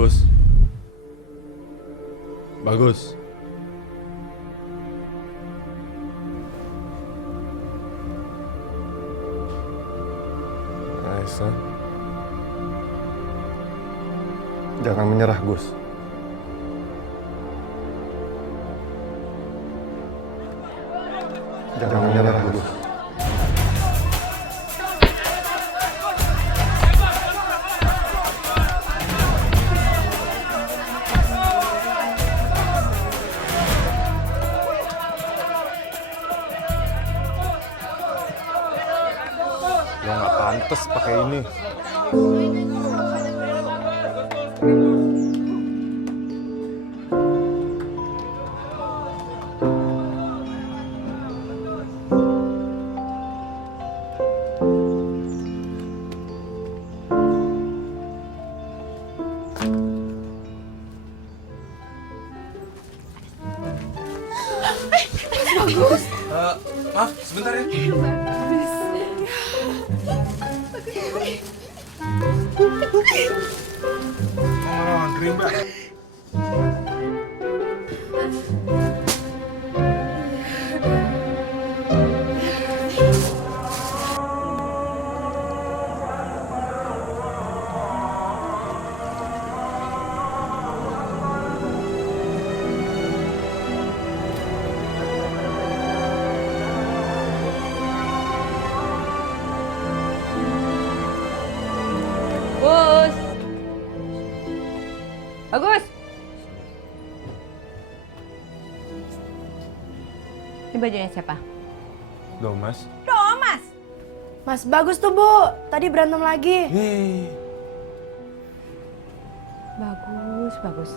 Bagus. Bagus. Aisyah. Jangan menyerah, Gus. Jangan menyerah, Gus. Lo nggak pantas pakai ini. Bagus. Maaf, sebentar ya. Mau laundry, Mbak. Bagus. Bagus. Ini bajunya siapa? Domas. Thomas. Mas Bagus tuh, Bu. Tadi berantem lagi. Bagus, bagus.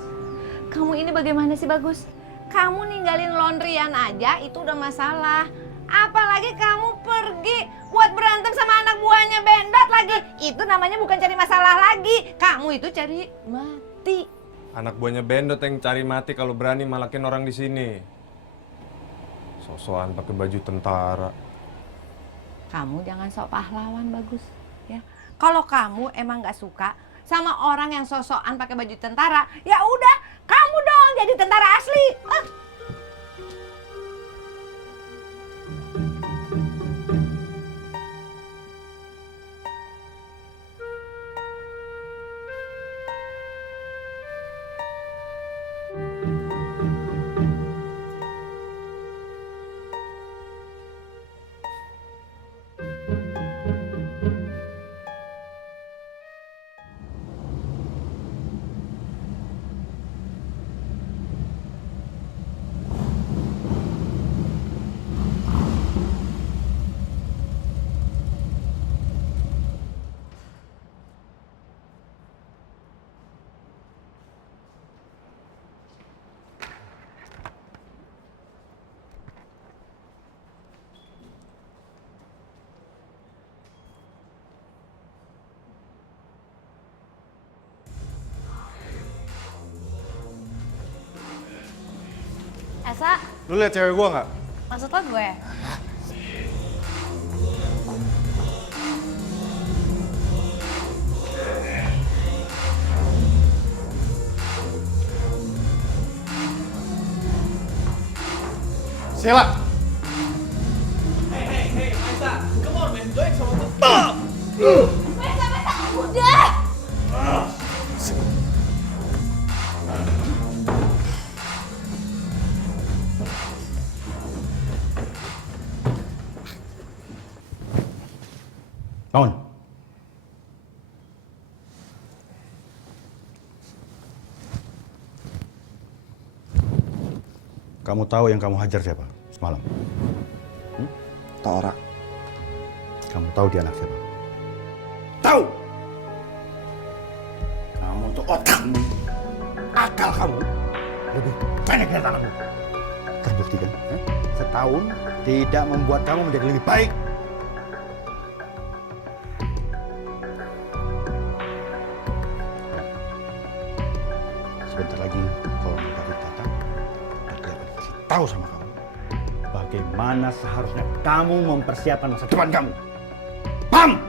Kamu ini bagaimana sih, Bagus? Kamu ninggalin laundryan aja itu udah masalah. Apalagi kamu pergi buat berantem sama anak buahnya Bendot lagi. Itu namanya bukan cari masalah lagi. Kamu itu cari mati. Anak buahnya Bendot yang cari mati kalau berani malakin orang di sini. Sosokan pakai baju tentara. Kamu jangan sok pahlawan, Bagus. Ya, kalau kamu emang nggak suka sama orang yang sosokan pakai baju tentara, ya udah, kamu dong jadi tentara asli. Esa, Lu lihat cewek gua nggak? maksud lo gue? Sheila! Udah! Bangun. Kamu tahu yang kamu hajar siapa semalam? Tak ora. Kamu tahu dia anak siapa? Tahu! Kamu untuk otakmu, akal kamu lebih banyak dari tanahmu. Terbukti kan? Setahun tidak membuat kamu menjadi lebih baik. Sebentar lagi kalau David datang, dia akan kasih tahu sama kamu bagaimana seharusnya kamu mempersiapkan masa depan kamu. Paham?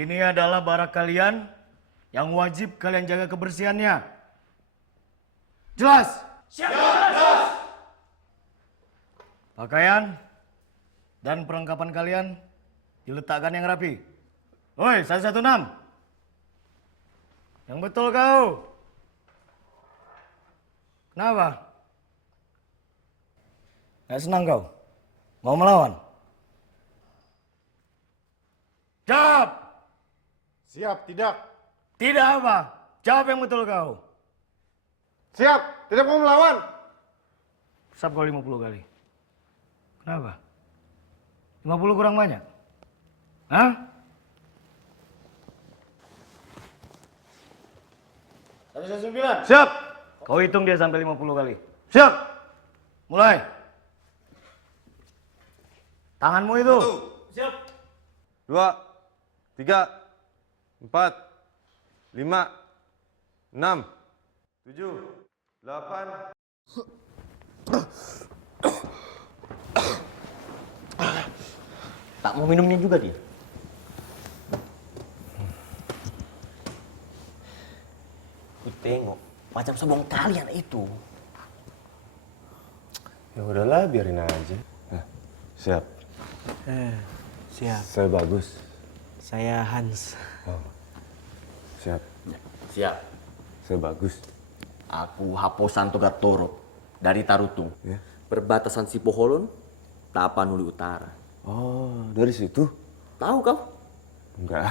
Ini adalah barak kalian yang wajib kalian jaga kebersihannya. Jelas? Siap, jelas. Pakaian dan perlengkapan kalian diletakkan yang rapi. Woi, 116. Yang betul kau. Kenapa? Nggak senang kau? Mau melawan? Jawab! Siap, tidak. Tidak apa? Jawab yang betul kau. Siap, tidak mau melawan. Sab kau 50 kali. Kenapa? 50 kurang banyak? Hah? Satu 9. Siap. Kau hitung dia sampai 50 kali. Siap. Mulai. Tanganmu itu. 2, 3, 4, 5, 6, 7, 8. Tak mau minumnya juga dia. Ku tengok macam sombong kalian itu. Ya udahlah, biarin aja. Siap. Siap. Saya Bagus. Saya Hans. Oh. Siap. Siap. Saya Bagus. Aku Haposan Togatoro dari Tarutung. Ya. Perbatasan Sipoholon, Tapanuli Utara. Oh, dari situ? Tahu kau? Enggak.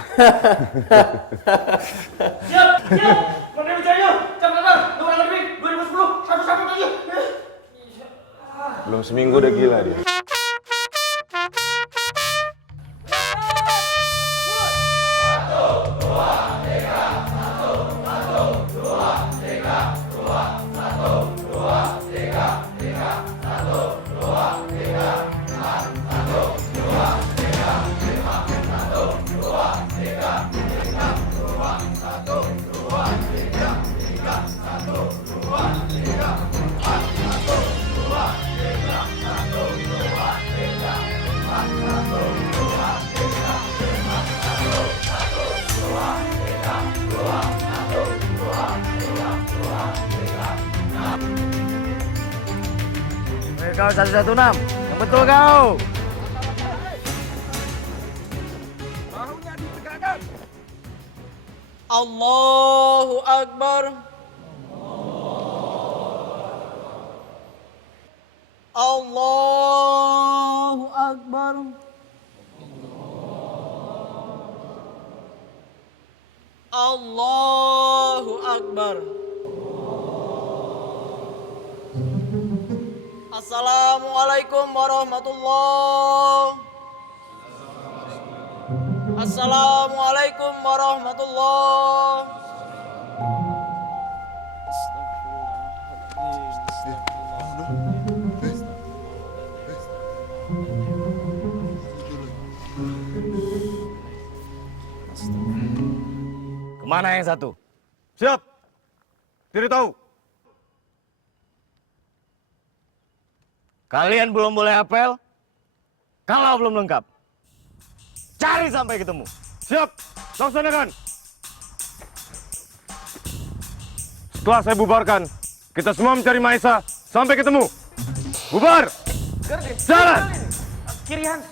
Siap, siap. Pandai Wijaya, jam berapa? 2 lebih, 2010, 1 tadi. Belum seminggu udah gila dia. kau 116. Yang betul kau. Allahu Akbar. Allahu Akbar. Allahu Akbar. Assalamualaikum warahmatullahi. Assalamualaikum warahmatullahi. Kemana yang satu? Siap. Tidak tahu. Kalian belum boleh apel kalau belum lengkap. Cari sampai ketemu. Siap. Laksanakan. Setelah saya bubarkan, kita semua mencari Maisa sampai ketemu. Bubar! Jalan! Kiri Hans.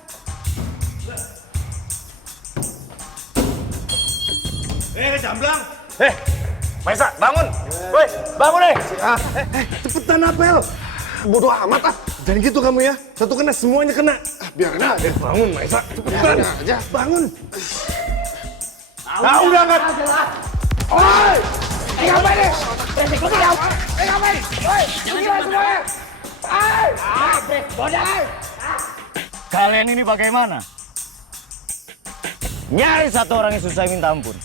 Jamblang. Maisa, bangun. Woi, bangun deh. Cepetan apel. Bodoh amat ah. Jangan gitu kamu ya. Satu kena, semuanya kena. Biarin aja. Bangun, Maisa. Cepetan aja. Bangun. Nah, udah angkat. Oi! Ngapain nih? Ngapain? Oi! Gila semuanya. Kalian ini bagaimana? Nyari satu orang yang susah minta ampun.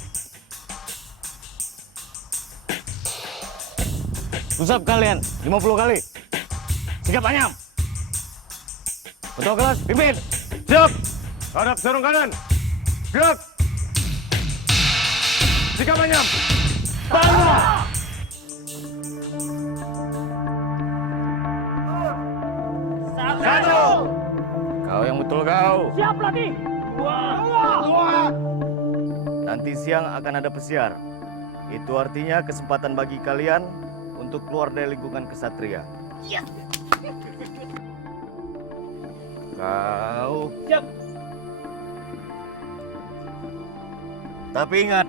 Usap kalian 50 kali. Sikap anyam. Ketua kelas, pimpin. Siap! Hadap sarung kanan. Gerak! Sikap anyam. Panah! Satu. Kau yang betul kau. Siap lagi. Dua. Nanti siang akan ada pesiar. Itu artinya kesempatan bagi kalian untuk keluar dari lingkungan kesatria. Kau. Siap. Tapi ingat,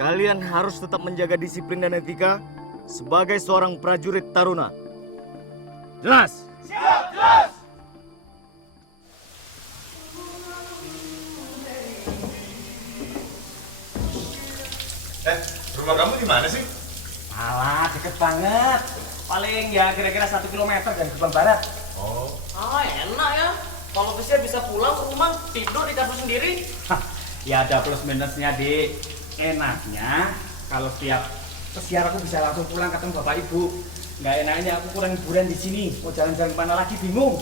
kalian harus tetap menjaga disiplin dan etika sebagai seorang prajurit taruna. Jelas? Siap, jelas! Rumah kamu di mana sih? Alah, deket banget. Paling ya kira-kira 1 kilometer dari gerbang barat. Oh. Ah, enak ya. Kalau pesiar bisa pulang ke rumah, tidur di dapur sendiri. Ya ada plus minusnya, Dik. Enaknya kalau setiap pesiar aku bisa langsung pulang ketemu Bapak Ibu. Nggak enaknya aku kurang liburan di sini. Mau jalan-jalan kemana lagi bingung.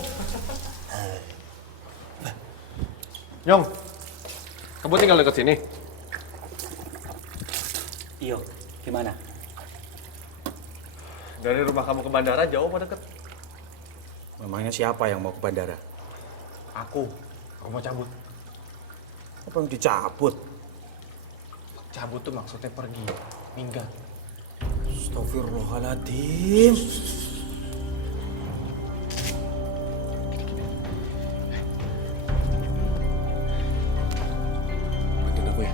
Nyong, kamu tinggal dekat sini? Iyo, gimana? Dari rumah kamu ke bandara jauh apa deket? Memangnya siapa yang mau ke bandara? Aku mau cabut. Apa yang dicabut? Cabut tuh maksudnya pergi, minggat. Astagfirullahaladzim. Bantuin aku ya.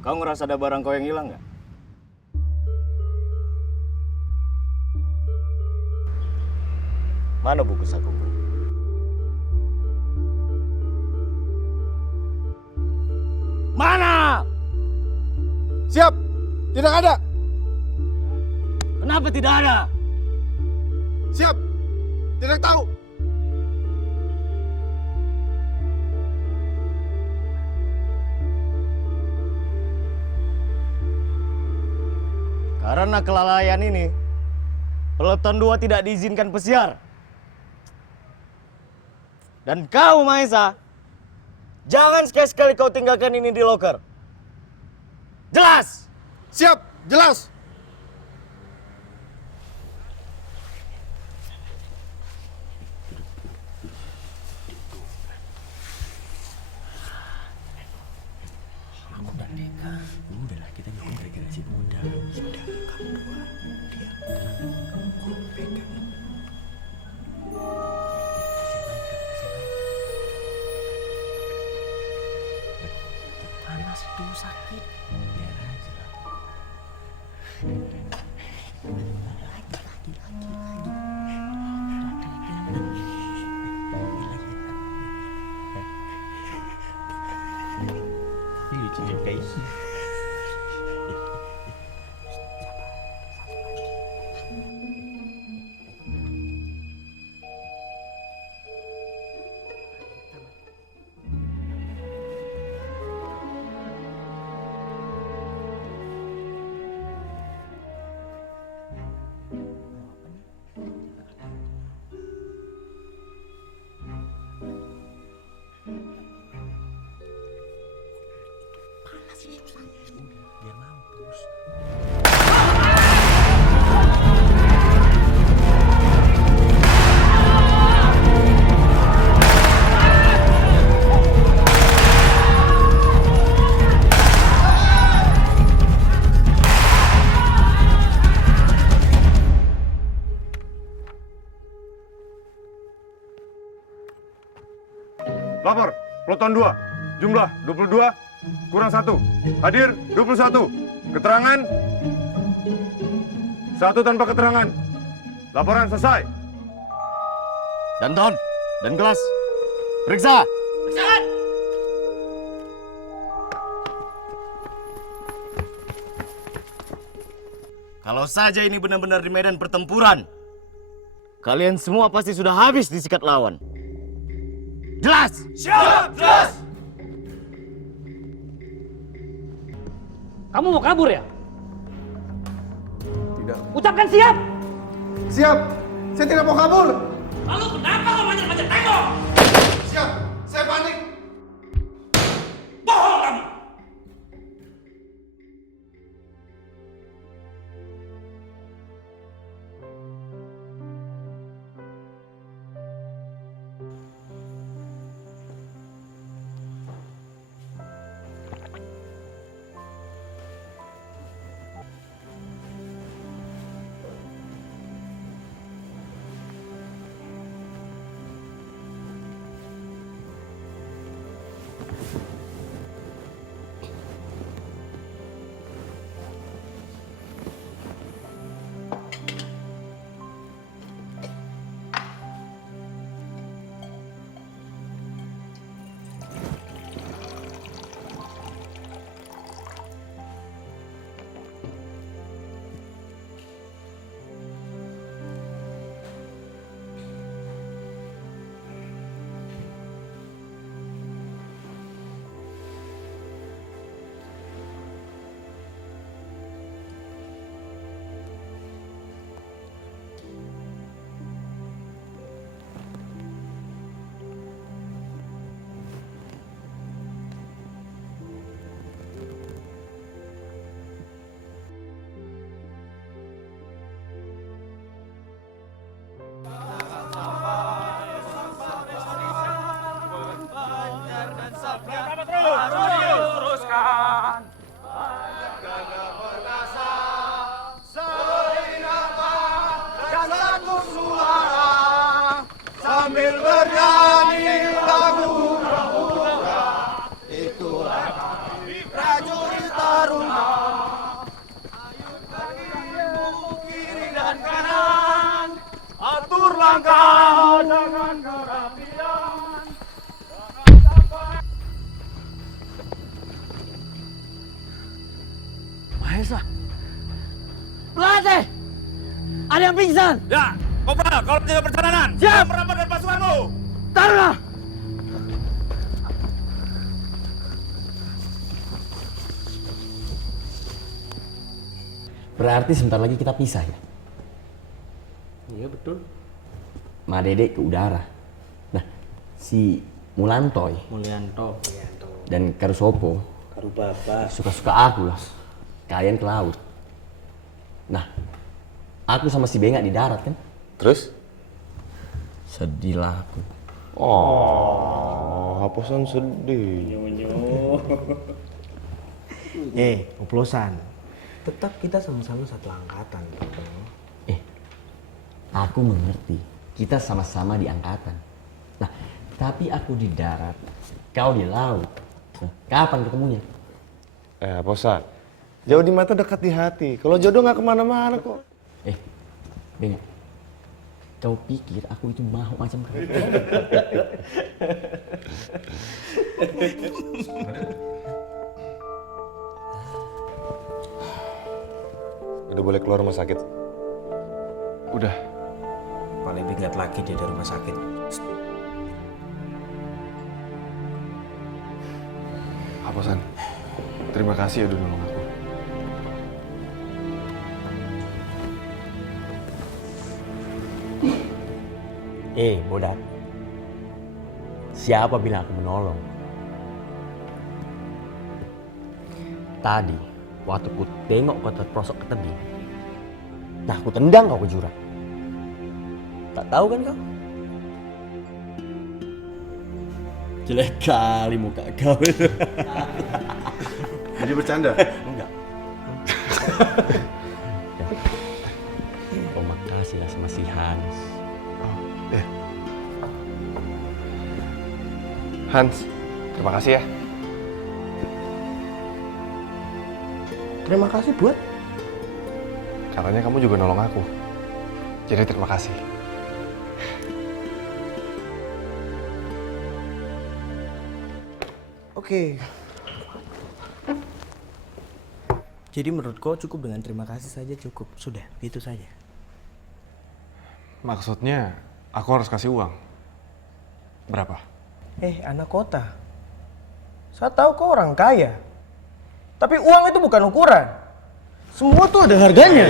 Kau ngerasa ada barang kau yang hilang nggak? Mana buku sakuku? Mana? Siap. Tidak ada. Kenapa tidak ada? Siap. Tidak tahu. Karena kelalaian ini, Peleton 2 tidak diizinkan pesiar. Dan kau, Mahesa, jangan sekali-sekali kau tinggalkan ini di loker. Jelas? Siap, jelas. Lapor, Peleton 2, jumlah 22, kurang 1. Hadir 21. Keterangan 1 tanpa keterangan. Laporan selesai. Danton dan Gelas, periksa. Kalau saja ini benar-benar di medan pertempuran, kalian semua pasti sudah habis disikat lawan. Jelas? Siap, jelas. Kamu mau kabur ya? Tidak. Ucapkan siap. Siap, saya tidak mau kabur. Lalu kenapa kau manjat-manjat tembok? Siap, saya panik. Bohong kamu. Sambil bernyanyi lagu Rahura, itulah kami prajurit taruna. Ayun kakimu kiri dan kanan, atur langkah dengan kerapian. Mahesa, Pelatih, ada yang pingsan. Ya, Kopral, kalau tidak perjalanan, siap. merapat dan pasukanmu. Taruna. Berarti sebentar lagi kita pisah ya? Iya betul. Ma Dede ke udara. Nah, si Mulantoy Mulyanto. dan Karusopo Karubaba. suka-suka aku lah. Kalian ke laut. Nah, aku sama si Benga di darat kan. Terus? Sedih lah aku. Oh, hapusan sedih. Oplosan. Tetap kita sama-sama satu angkatan. Aku mengerti. Kita sama-sama di angkatan. Nah, tapi aku di darat, kau di laut. Nah, kapan ketemunya? Posan. Jauh di mata dekat di hati. Kalau jodoh nggak kemana-mana kok. Benga, kau pikir aku itu mau macam kau? Udah boleh keluar rumah sakit. Udah. Paling dilihat lagi dia dari rumah sakit. Posan. Terima kasih ya udah nolong aku. Bodak. Siapa bilang aku menolong? Tadi, waktu ku tengok kau terprosok ke tebing, nah aku tendang kau ke jurang. Tak tahu kan kau? Jelek kali muka kau. Jadi bercanda? Enggak. Oh, makasih lah sama si Hans. Hans, terima kasih ya. Terima kasih buat. Katanya kamu juga nolong aku. Jadi terima kasih. Oke. Jadi menurut kau cukup dengan terima kasih saja cukup? Sudah, gitu saja. Maksudnya, aku harus kasih uang. Berapa? Anak kota. Saya tahu kau orang kaya. Tapi uang itu bukan ukuran. Semua tuh ada harganya.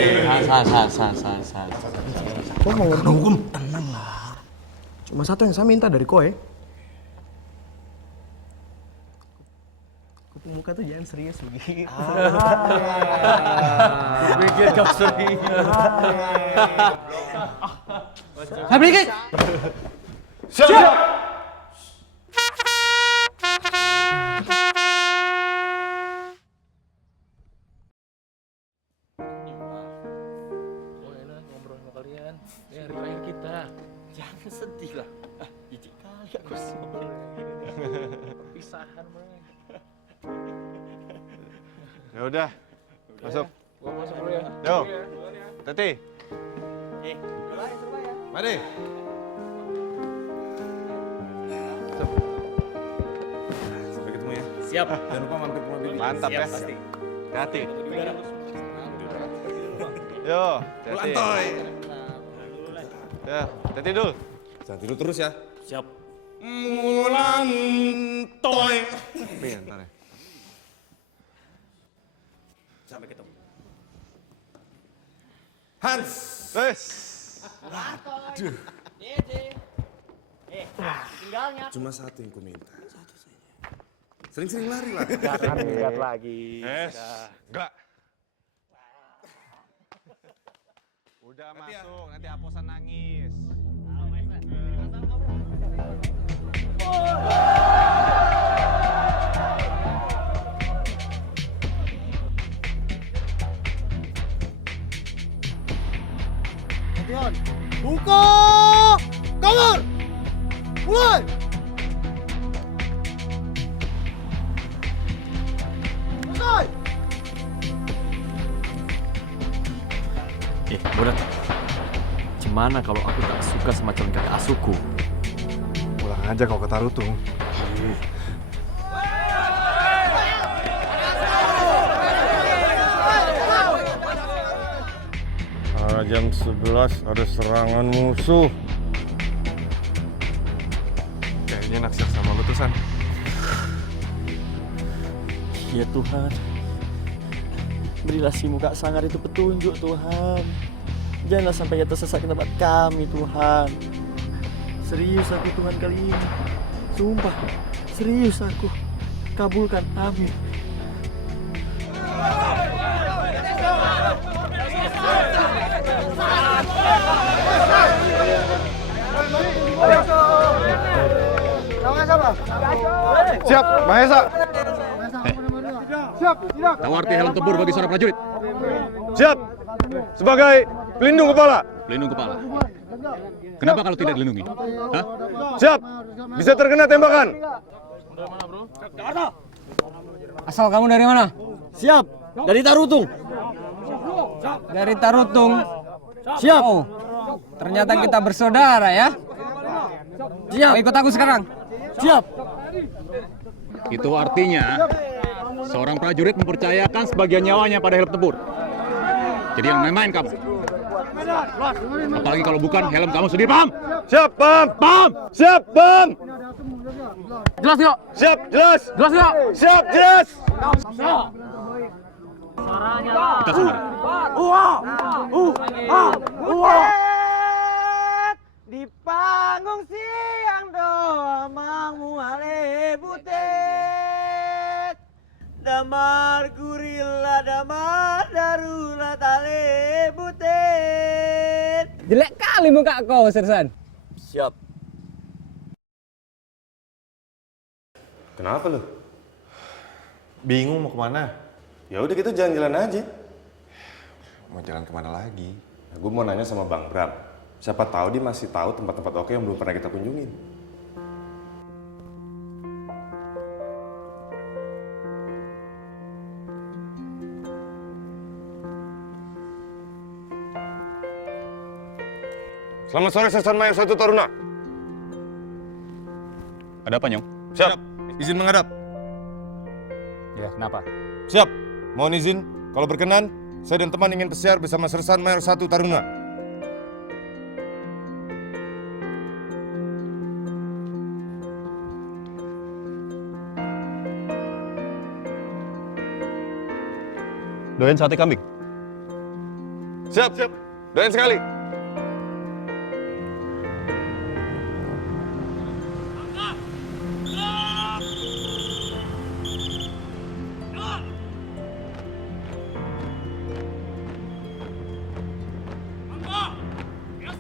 Kau mau ngerti hukum? Tenang lah. Cuma satu yang saya minta dari kau Kupu muka tuh jangan serius begitu. Pikir kau serius. Habis Siap! Jangan sedih lah. Jijik kali aku semua. Perpisahan mah. Ya udah, masuk. Gua masuk dulu ya. Yo, Teti. Mari. Sampai ketemu ya. Siap. Jangan lupa mampir ke rumah Bibi. Mantap ya. Pasti. Hati. Yo, Teti. Mulantoy. Ya, Teti dulu. Jangan tidur terus ya. Siap. Mulantoy. Pengen, ntar ya. Sampai ketemu. Hans. Wes. Aduh. Tinggalnya. Cuma satu yang ku minta. Sering-sering lari lah. Jangan lihat lagi. Enggak. Udah masuk, nanti Aposan nangis. Buka! Kamar! Mulai! Selesai! Bodak. Gimana kalau aku tak suka sama calon kakak asuhku? Pulang aja kau ke Tarutung. Jam 11 ada serangan musuh. Kayaknya naksir sama lu tuh, San. Ya Tuhan, berilah si muka sangar itu petunjuk Tuhan. Janganlah sampai ia tersesat ke tempat kami Tuhan. Serius aku Tuhan kali ini. Sumpah, serius aku. Kabulkan, amin. Siap, Mahesa. Tahu arti helm tempur bagi seorang prajurit? Siap. Sebagai pelindung kepala. Pelindung kepala. Kenapa kalau tidak dilindungi? Hah? Siap. Bisa terkena tembakan. Asal kamu dari mana? Siap, dari Tarutung. Dari Tarutung. Siap. Oh, ternyata kita bersaudara ya. Siap. Ikut aku sekarang. Siap. Itu artinya seorang prajurit mempercayakan sebagian nyawanya pada helm tempur. Jadi yang main-main kamu. Apalagi kalau bukan helm kamu sendiri, paham? Siap, paham. Paham? Siap, paham. Jelas nggak? Siap, jelas. Jelas nggak? Siap, jelas. Kita semua. Di panggung siang doa mangmu ale butet. Damar gurila damar darula tale butet. Jelek kali muka kau, Sersan. Siap. Kenapa lu? Bingung mau kemana? Ya udah kita jalan-jalan aja. Mau jalan kemana lagi? Nah, gue mau nanya sama Bang Bram. Siapa tahu dia masih tahu tempat-tempat oke yang belum pernah kita kunjungin. Selamat sore, Sersan Mayor 1 Taruna. Ada apa, Nyong? Siap. Izin menghadap. Ya, kenapa? Siap. Mohon izin, kalau berkenan, saya dan teman ingin pesiar bersama Sersan Mayor 1 Taruna. Doyan sate kambing. Siap, siap. Doyan sekali.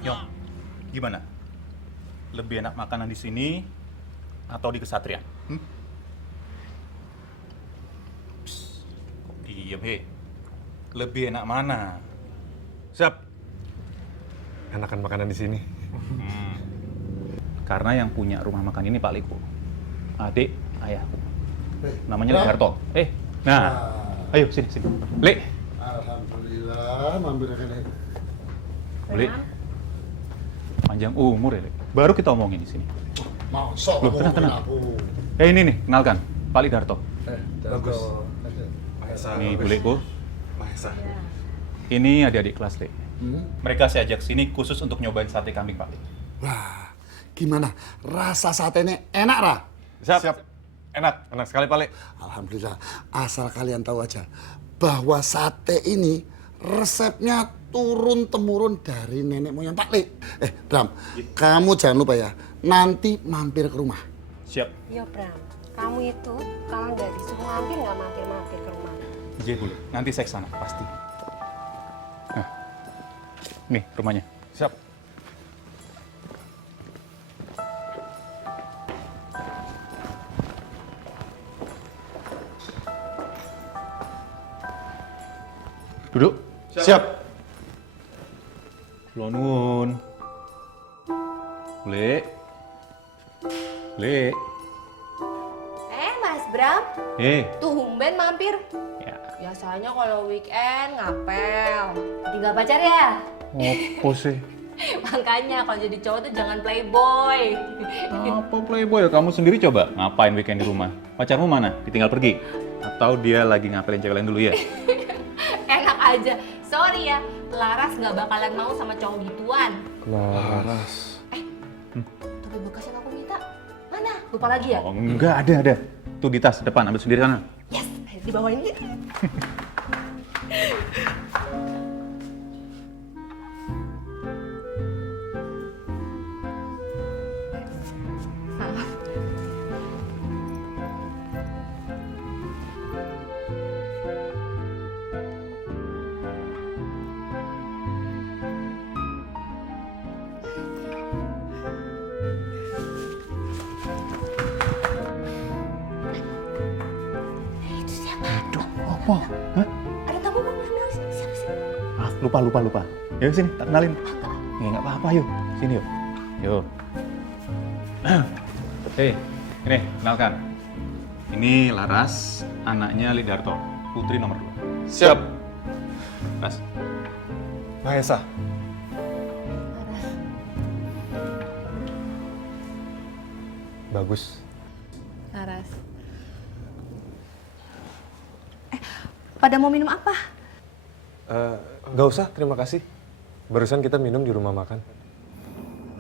Nyong, gimana? Lebih enak makanan di sini atau di Kesatrian? Psst, kok diem, he? Lebih enak mana? Siap. Enakan makanan di sini. Karena yang punya rumah makan ini Pak Liko, adik ayahku. Namanya Legarto. Nah, ayo sini. Le. Alhamdulillah, mampir ke sini. Le. Panjang umur ya, Le. Baru kita omongin di sini. Masa Loh, tenang. Ini nih, kenalkan, Pak Legarto. Bagus. Mahesa. Ini Bu Liko. Mahesa. Ini adik-adik kelas Le. Mereka saya ajak sini khusus untuk nyobain sate kambing Pak Le. Wah, gimana? Rasa satenya enak, Ra? Siap. Enak sekali, Pak Le. Alhamdulillah. Asal kalian tahu aja bahwa sate ini resepnya turun-temurun dari nenek moyang Pak Le. Bram, kamu jangan lupa ya, nanti mampir ke rumah. Siap. Yo Bram, kamu itu kalau nggak disuruh mampir nggak mampir ke rumah. Iya Bu Le, nanti saya kesana, pasti. Nah, nih rumahnya. Siap. Duduk. Siap. Lonun. Le. Mas Bram, tumben mampir. Ya. Biasanya kalau weekend ngapel. Tiga pacar ya? Apa sih? Makanya kalau jadi cowok tuh jangan playboy. Apa playboy? Kamu sendiri coba ngapain weekend di rumah? Pacarmu mana? Ditinggal pergi? Atau dia lagi ngapelin cewek lain dulu ya? Enak aja. Sorry ya, Laras nggak bakalan mau sama cowok gituan. Laras. Topi bekas yang aku minta, mana? Lupa lagi ya? Oh, enggak, ada. Tuh di tas depan, ambil sendiri sana. Yes, dibawain gitu. lupa. Yuk sini, tak kenalin. Nggak apa-apa, yuk. Sini yuk. Yuk. Hei, ini kenalkan. Ini Laras, anaknya Lidarto, putri nomor 2. Siap. Mas. Mahesa. Bagus. Laras. Pada mau minum apa? Nggak usah, terima kasih. Barusan kita minum di rumah makan.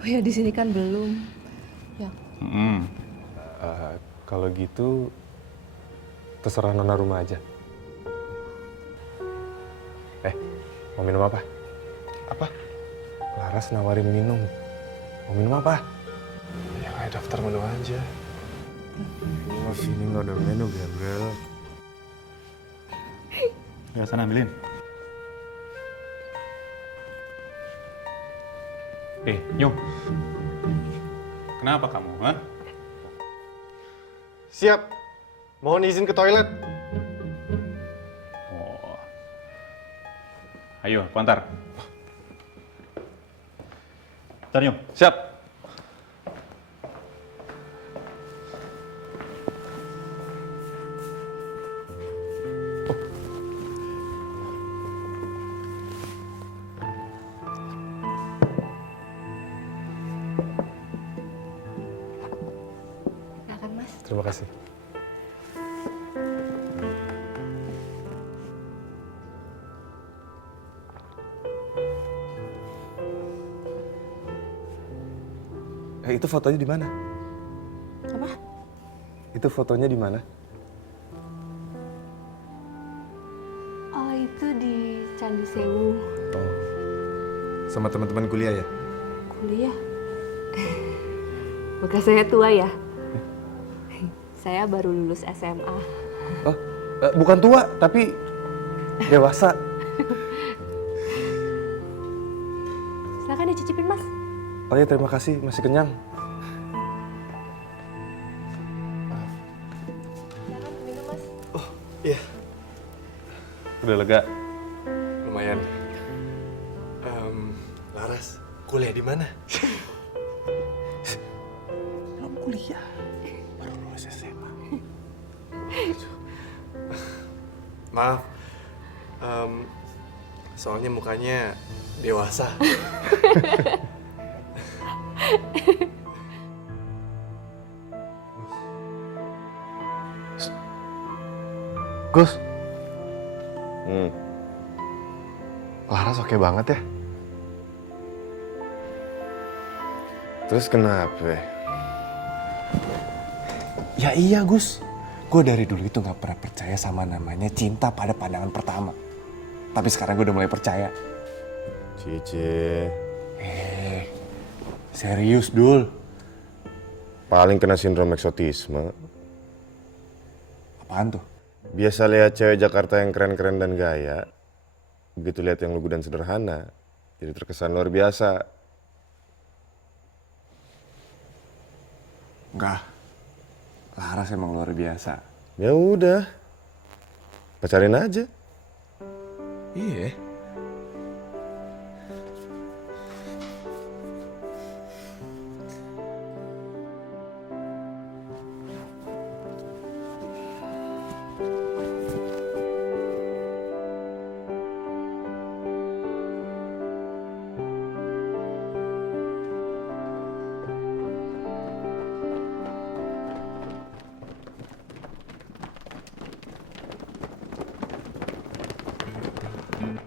Oh ya, di sini kan belum. Ya. Kalau gitu, terserah nona rumah aja. Mau minum apa? Apa? Laras nawarin minum. Mau minum apa? Ya kayak daftar menu aja. Oh, sini nggak ada menu, Gabriel. Ya, sana ambilin. Nyung. Kenapa kamu, ha? Siap. Mohon izin ke toilet. Oh. Ayo, aku antar. Ntar, Nyung. Siap. Silakan, Mas. Terima kasih. Itu fotonya di mana? Apa? Itu fotonya di mana? Oh, itu di Candi Sewu. Oh. Sama teman-teman kuliah ya? Kuliah? Bukan saya tua ya? Saya baru lulus SMA. Oh, bukan tua, tapi dewasa. Silakan dicicipin, Mas. Oh ya, terima kasih. Masih kenyang. Silakan minum, Mas. Oh, iya. Udah lega? Lumayan. Laras, kuliah di mana? Belum kuliah. Baru lulus SMA. Maaf. Soalnya mukanya dewasa. Gus. Laras oke banget ya. Terus kenapa? Ya iya Gus. Gue dari dulu itu gak pernah percaya sama namanya cinta pada pandangan pertama. Tapi sekarang gue udah mulai percaya. Cici. Serius Dul. Paling kena sindrom eksotisme. Apaan tuh? Biasa lihat cewek Jakarta yang keren-keren dan gaya. Begitu lihat yang lugu dan sederhana, jadi terkesan luar biasa. Enggak. Laras emang luar biasa. Ya udah. Pacarin aja. Iya.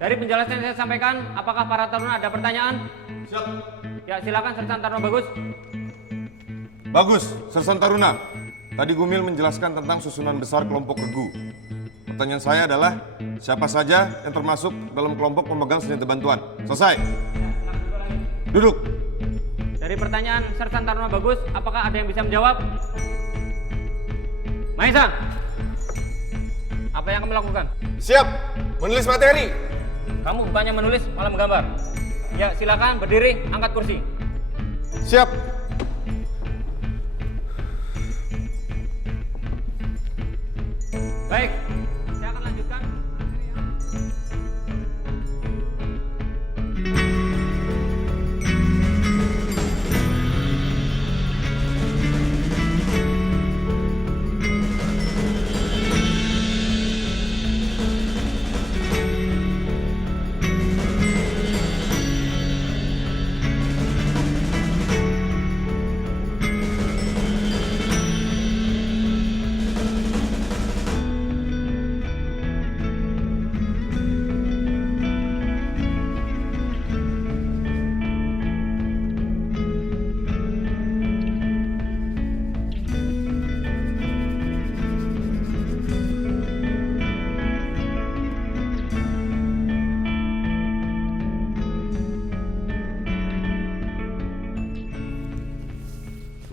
Dari penjelasan yang saya sampaikan, apakah para taruna ada pertanyaan? Siap. Ya, silakan Sersan Taruna Bagus. Bagus, Sersan Taruna. Tadi Gumil menjelaskan tentang susunan besar kelompok regu. Pertanyaan saya adalah, siapa saja yang termasuk dalam kelompok pemegang senjata bantuan? Selesai. Duduk. Dari pertanyaan Sersan Taruna Bagus, apakah ada yang bisa menjawab? Maisa, apa yang kamu lakukan? Siap, menulis materi. Kamu bukannya menulis, malah menggambar. Ya, silakan berdiri, angkat kursi. Siap. Baik, saya akan lanjutkan.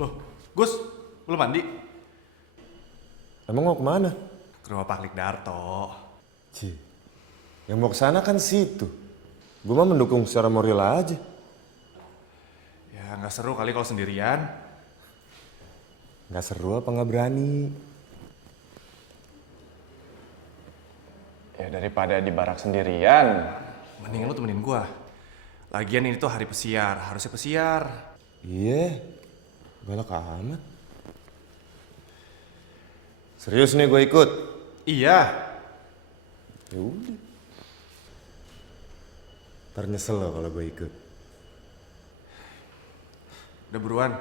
Loh, Gus, belum mandi? Emang mau kemana? Ke rumah Pak Likdarto. Cih, yang mau kesana kan situ. Gue mah mendukung secara moral aja. Ya nggak seru kali kalau sendirian. Nggak seru apa nggak berani? Ya daripada di barak sendirian, mending lu temenin gua. Lagian ini tuh hari pesiar, harusnya pesiar. Iya, galak amat. Serius nih gue ikut? Iya. Ya udah. Ntar nyesel lo kalau gue ikut. Udah buruan.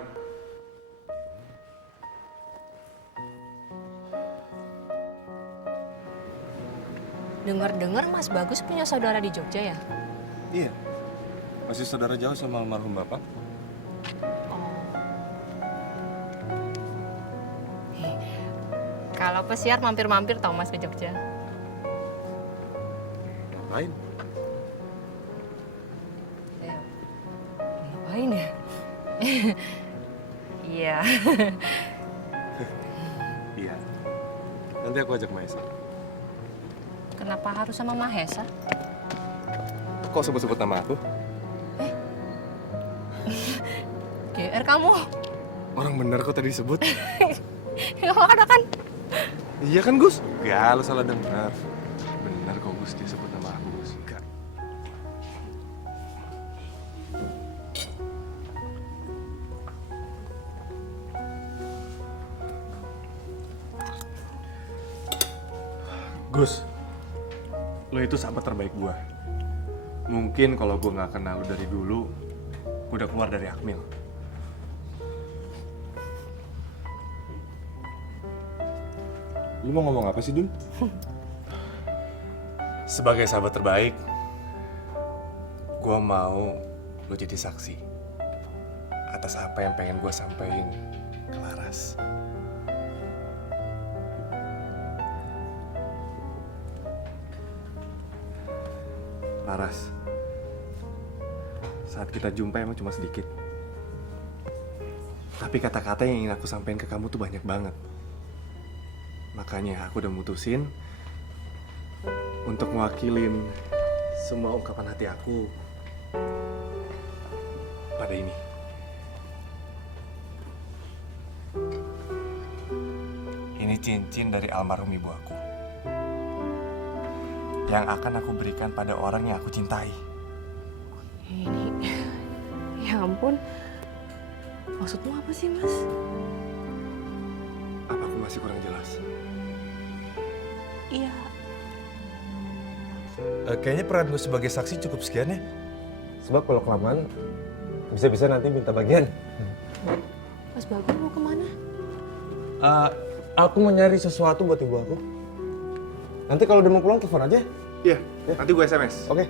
Dengar-dengar Mas Bagus punya saudara di Jogja ya? Iya. Masih saudara jauh sama almarhum bapak. Kalau pesiar mampir-mampir tau Mas ke Jogja. Ngapain? Ngapain ya? Iya. Iya. Nanti aku ajak Maisa. Kenapa harus sama Mahesa? Kok sebut-sebut nama aku? GR kamu. Orang bener kok tadi disebut. Gak ada kan? Iya kan Gus? Gak, lu salah dengar. Bener kok Gus, dia sebut nama aku Gus. Gak. Gus, lo itu sahabat terbaik gua. Mungkin kalau gua nggak kenal lo dari dulu, gua udah keluar dari Akmil. Lu mau ngomong apa sih, Dul? Sebagai sahabat terbaik, gua mau lo jadi saksi atas apa yang pengen gua sampein ke Laras. Laras, saat kita jumpa emang cuma sedikit. Tapi kata-kata yang ingin aku sampaikan ke kamu tuh banyak banget. Makanya aku udah mutusin untuk mewakilin semua ungkapan hati aku pada ini. Ini cincin dari almarhum ibu aku yang akan aku berikan pada orang yang aku cintai. Ini, ya ampun. Maksudmu apa sih, Mas? Apa aku masih kurang jelas? Iya. Kayaknya peran gue sebagai saksi cukup sekian ya. Sebab kalau kelamaan, bisa-bisa nanti minta bagian. Mas Bagus mau kemana? Aku mau nyari sesuatu buat ibu aku. Nanti kalau udah mau pulang, telepon aja. Iya, nanti gue SMS. Oke.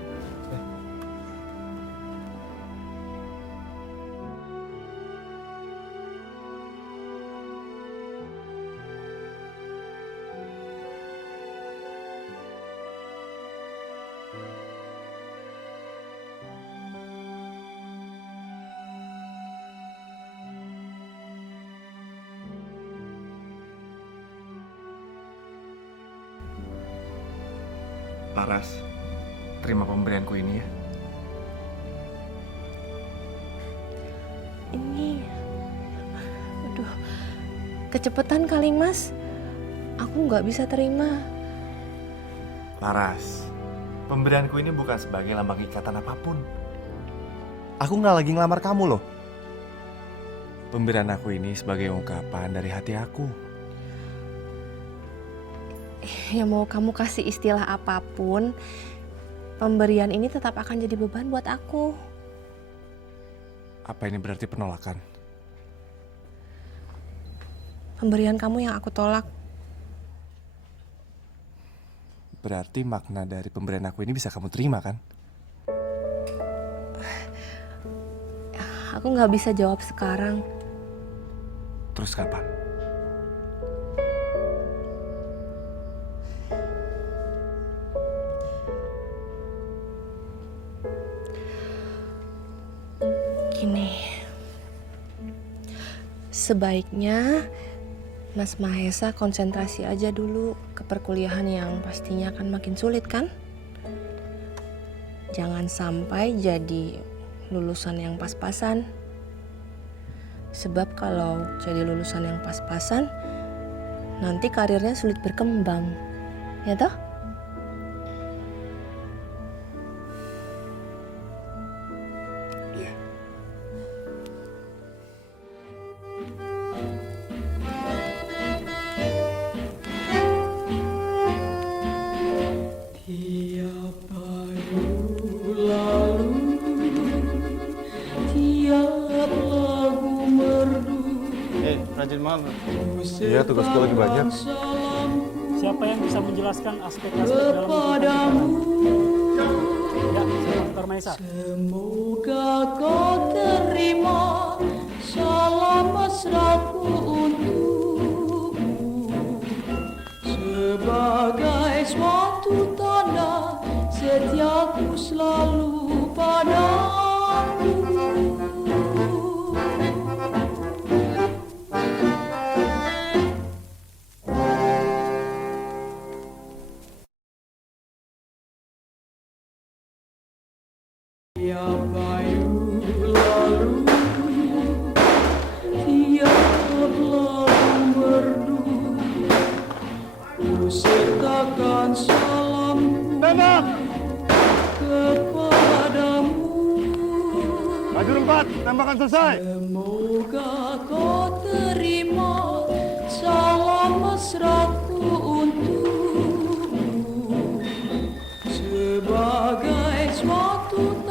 Laras, terima pemberianku ini ya. Ini, aduh, kecepatan kali Mas. Aku nggak bisa terima. Laras, pemberianku ini bukan sebagai lambang ikatan apapun. Aku nggak lagi ngelamar kamu loh. Pemberian aku ini sebagai ungkapan dari hati aku. Ya mau kamu kasih istilah apapun, pemberian ini tetap akan jadi beban buat aku. Apa ini berarti penolakan? Pemberian kamu yang aku tolak. Berarti makna dari pemberian aku ini bisa kamu terima kan? Aku nggak bisa jawab sekarang. Terus kapan? Sebaiknya Mas Mahesa konsentrasi aja dulu ke perkuliahan yang pastinya akan makin sulit kan? Jangan sampai jadi lulusan yang pas-pasan. Sebab kalau jadi lulusan yang pas-pasan, nanti karirnya sulit berkembang. Ya toh? Rajin malam. Iya, tugasku lagi banyak. Siapa yang bisa menjelaskan aspek-aspek dalam pernikahan? Ya, Dr. Maesa. Semoga kau terima salam mesraku untukmu sebagai suatu tanda setiaku selalu padamu. Tiap bayu lalu, tiap lagu merdu, ku sertakan salamku kepadamu. Maju 4, tembakan selesai. Semoga kau terima salam mesraku untukmu sebagai suatu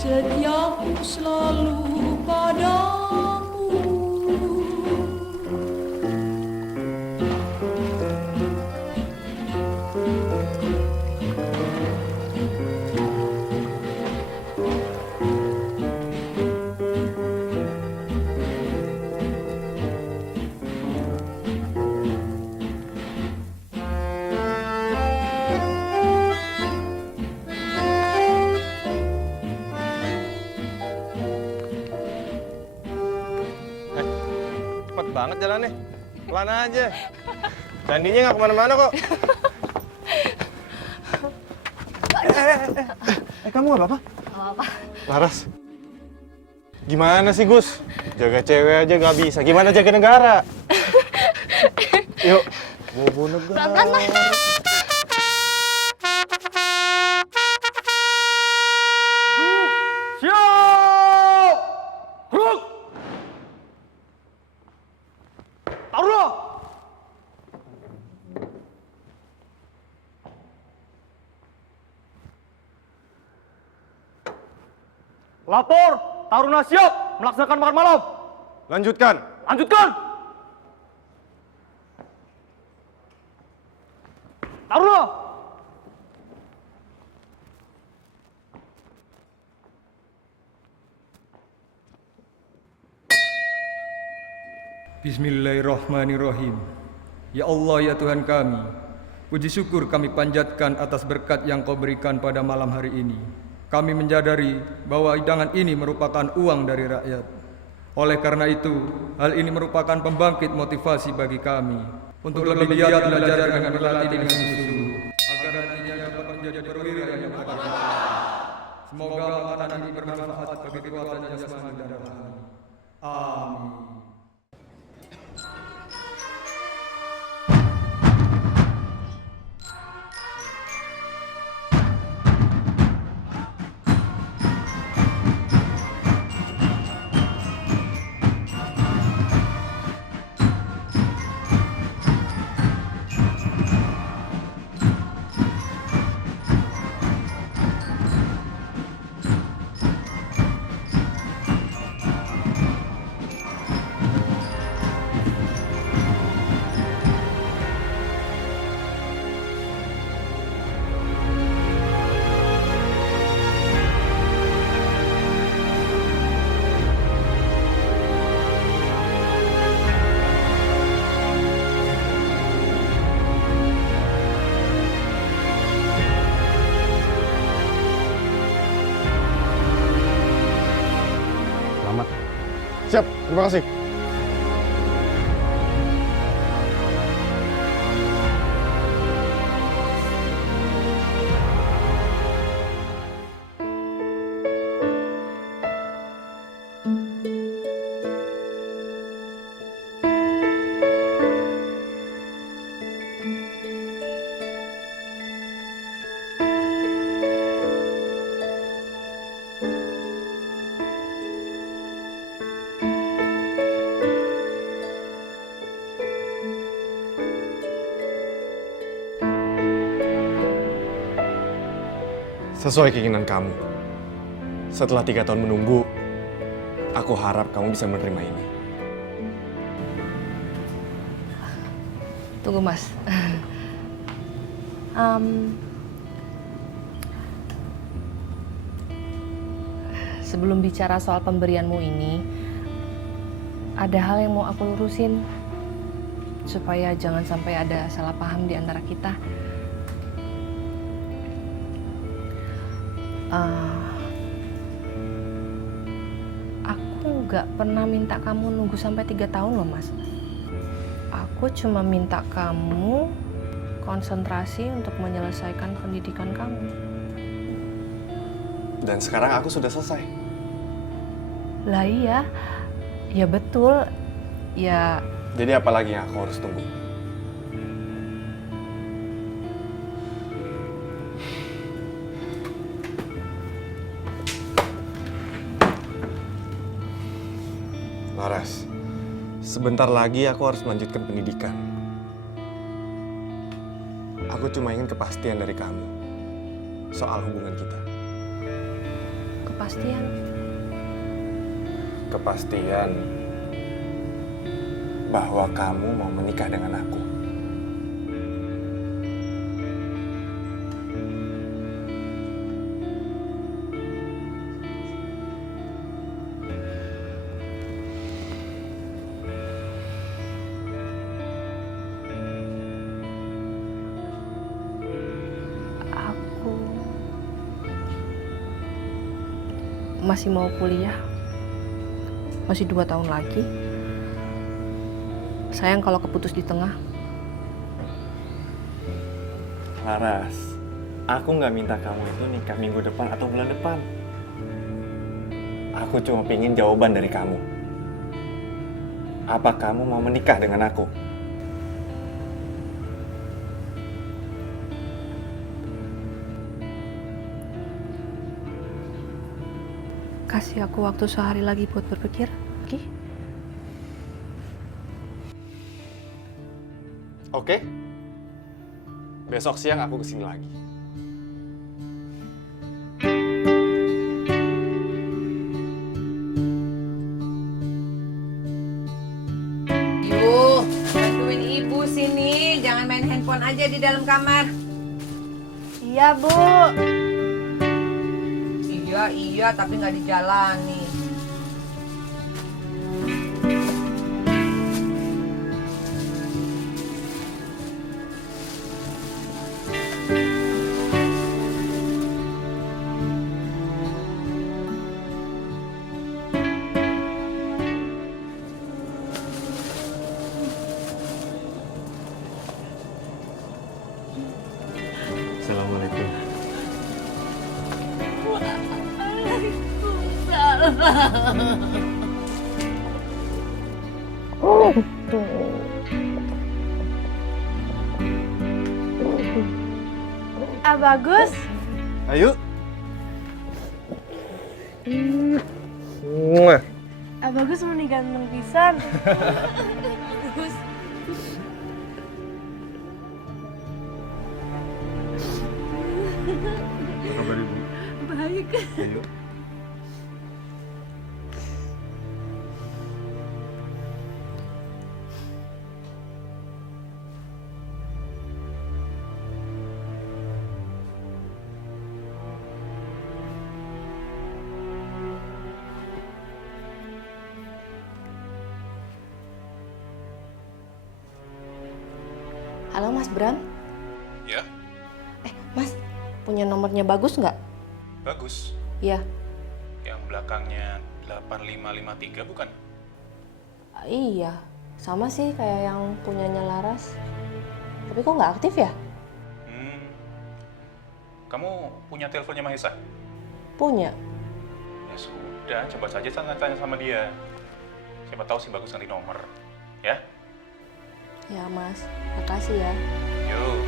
setiaku selalu padamu. Banget jalannya, pelan aja. Candinya nggak kemana-mana kok. Kamu nggak apa-apa? Nggak apa-apa. Laras, gimana sih Gus? Jaga cewek aja nggak bisa, gimana jaga negara? Yuk, bobo negara. Pelan-pelan. Siap! Huruk! Taruh! Lapor, Taruna siap melaksanakan makan malam. Lanjutkan. Lanjutkan. Taruna. Bismillahirrahmanirrahim. Ya Allah, ya Tuhan kami, puji syukur kami panjatkan atas berkat yang Kau berikan pada malam hari ini. Kami menyadari bahwa hidangan ini merupakan uang dari rakyat. Oleh karena itu, hal ini merupakan pembangkit motivasi bagi kami untuk lebih giat belajar dengan berlatih dengan sungguh, agar nantinya dapat menjadi perwira yang bermanfaat. Semoga makanan ini bermanfaat bagi kekuatan jasmani dan rohani. Amin. Siap, terima kasih. Sesuai keinginan kamu. Setelah 3 tahun menunggu, aku harap kamu bisa menerima ini. Tunggu Mas. Sebelum bicara soal pemberianmu ini, ada hal yang mau aku lurusin supaya jangan sampai ada salah paham di antara kita. Aku nggak pernah minta kamu nunggu sampai 3 tahun loh Mas. Aku cuma minta kamu konsentrasi untuk menyelesaikan pendidikan kamu. Dan sekarang aku sudah selesai. Lah iya, ya betul, ya. Jadi apa lagi yang aku harus tunggu? Laras, sebentar lagi aku harus melanjutkan pendidikan. Aku cuma ingin kepastian dari kamu soal hubungan kita. Kepastian? Kepastian bahwa kamu mau menikah dengan aku. Aku masih mau kuliah. Masih 2 tahun lagi. Sayang kalau keputus di tengah. Laras, aku nggak minta kamu itu nikah minggu depan atau bulan depan. Aku cuma pingin jawaban dari kamu. Apa kamu mau menikah dengan aku? Kasih aku waktu sehari lagi buat berpikir, oke? Oke. Besok siang aku kesini lagi. Yuk, bantuin ibu sini. Jangan main handphone aja di dalam kamar. Iya, Bu. Iya, tapi nggak dijalani. Assalamualaikum. Bagus. Ayo. Bagus mau ganteng pisan. Bagus. Apa kabar Ibu? Baik. Ayo. Halo Mas Bram. Ya, Mas, punya nomornya Bagus nggak? bagus. Iya. Yang belakangnya 8553 bukan? Iya, sama sih kayak yang punyanya Laras. Tapi kok nggak aktif ya? Kamu punya teleponnya Mahesa? Punya. Ya sudah, coba saja tanya sama dia. Siapa tahu si Bagus ngasih nomor. Ya? Ya Mas, makasih ya. Yuk.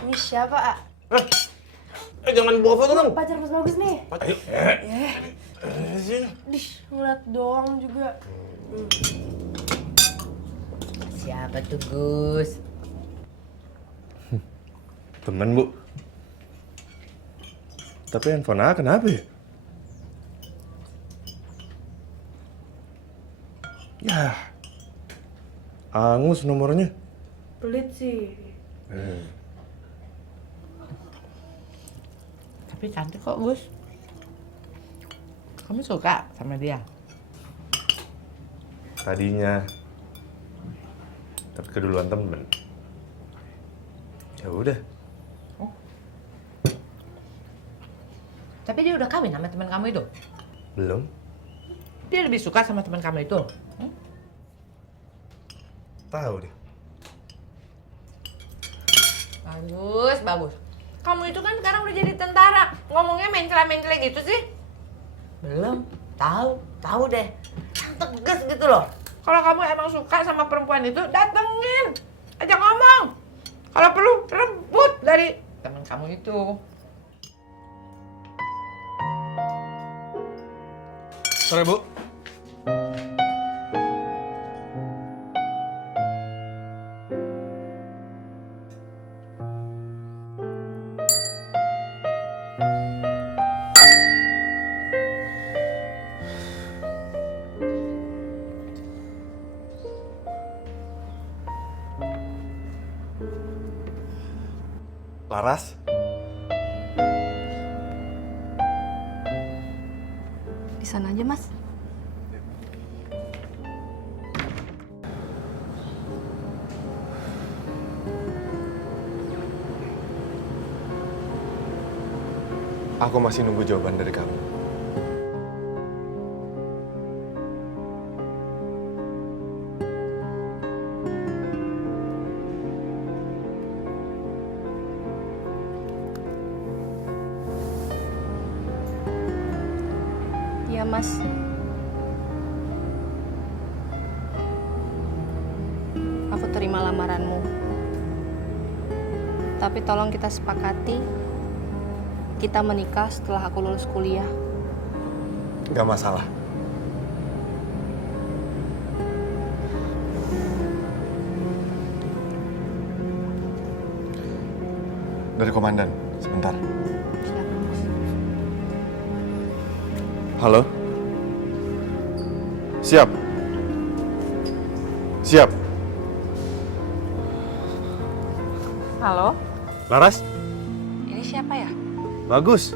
Ini siapa, Jangan bawa foto dong. Pacar Mas Bagus nih. Sini. Ngeliat doang juga. Siapa tuh Gus? Temen, Bu. Tapi handphone A kenapa ya? Ya, angus nomornya. Pelit sih. Tapi cantik kok Gus. Kamu suka sama dia? Tadinya. Tapi keduluan temen. Ya udah. Tapi dia udah kawin sama teman kamu itu? Belum. Dia lebih suka sama teman kamu itu? Tahu deh. Bagus, bagus. Kamu itu kan sekarang udah jadi tentara. Ngomongnya mencela-mencela gitu sih. Belum. Tahu deh. Yang tegas gitu loh. Kalau kamu emang suka sama perempuan itu, datengin. Ajak ngomong. Kalau perlu, rebut dari teman kamu itu. Sore, Bu. Laras? Di sana aja, Mas. Aku masih nunggu jawaban dari kamu. Iya, Mas. Aku terima lamaranmu. Tapi tolong kita sepakati, kita menikah setelah aku lulus kuliah. Gak masalah. Dari komandan, sebentar. Halo? Siap. Siap. Halo? Laras? Ini siapa ya? Bagus.